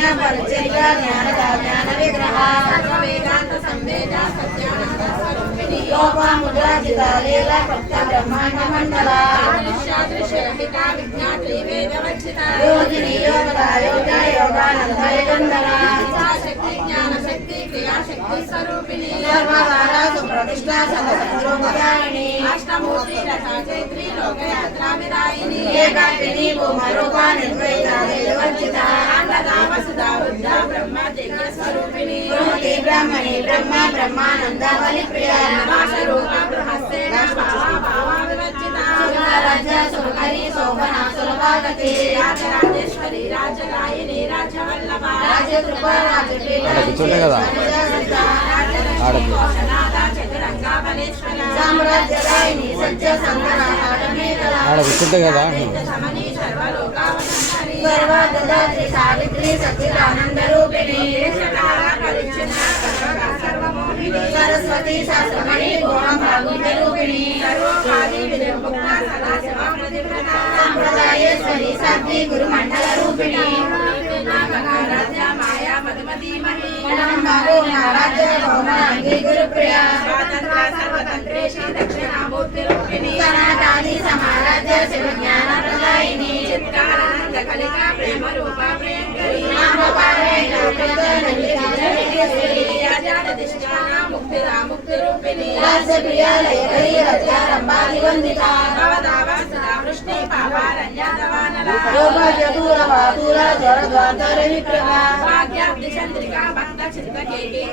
कारुण्य परिचर्या ज्ञानदा ज्ञान विग्रह वेदांत संवेदा सत्यानंद स्वरूपिणी लोपामुद्राजिता लीला भक्त ब्रह्मांड मंडला दृश्य रहिता विज्ञात्री वेदवच्चिता योगिनी योगदा योगा योगानंद योगंधरा शक्ति ज्ञान शक्ति क्रिया शक्ति स्वरूपिणी सर्वकाला सुप्रतिष्ठा सदसद्रूपदायिनी अष्टमूर्ति रथा चैत्री लोकयात्रा विदायिनी एकाकिनी भूमरूपा निर्वैता वेदवर्जिता अन्नदा वसुधा बुद्धा ब्रह्मा दिव्य स्वरूपिणी ब्रह्मति ब्रह्मणि ब्रह्मा ब्रह्मानंद बलिप्रिया नाशरूपा ब्रह्मस्तेन भावा भावा विवर्जिता राज्य सुरकरी शोभना सुलभागति राजराजेश्वरी राजरायिनी राजवल्लभा राजकृपा राजपीठ नादा चतुरंगा बलेश्वरा साम्राज्यदायिनी सज्ज संगना आडमेकला समनी सर्वलोकावतारी सर्वददात्री सावित्री सच्चिदानंद रूपिणी देशकाला परिच्छिन्ना सर्वमोहिनी सरस्वती शास्त्रमणि गुणं भागवत रूपिणी सर्वोपाधि विनिर्मुक्ता सदा शिवा प्रतिव्रता संप्रदायेश्वरी साध्वी गुरुमंडल रूपिणी नागराज्या माया मधुमती मही गणमागो महाराज भौमांगी गुरुप्रिया स्वातंत्र्य सर्वतंत्रेशी दक्षिणामूर्ति रूपिणी सनातनी समाराज्य शिवज्ञान प्रदायिनी चित्कारानंद कलिका प्रेम रूपा प्रियंकरी नाम पारे नामृत नलिकेश्वरी आजाद दिष्टाना मुक्तिदा मुक्ति रूपिणी राज्य प्रिया लयकरी रज्या रंबाली वंदिता भवदावा सदा वृष्टि पावारण्या दवानला योगाद्य दूर वादूर ज्वर द्वार विप्रभा भाग्याब्धि चंद्रिका भक्त चित्त केकी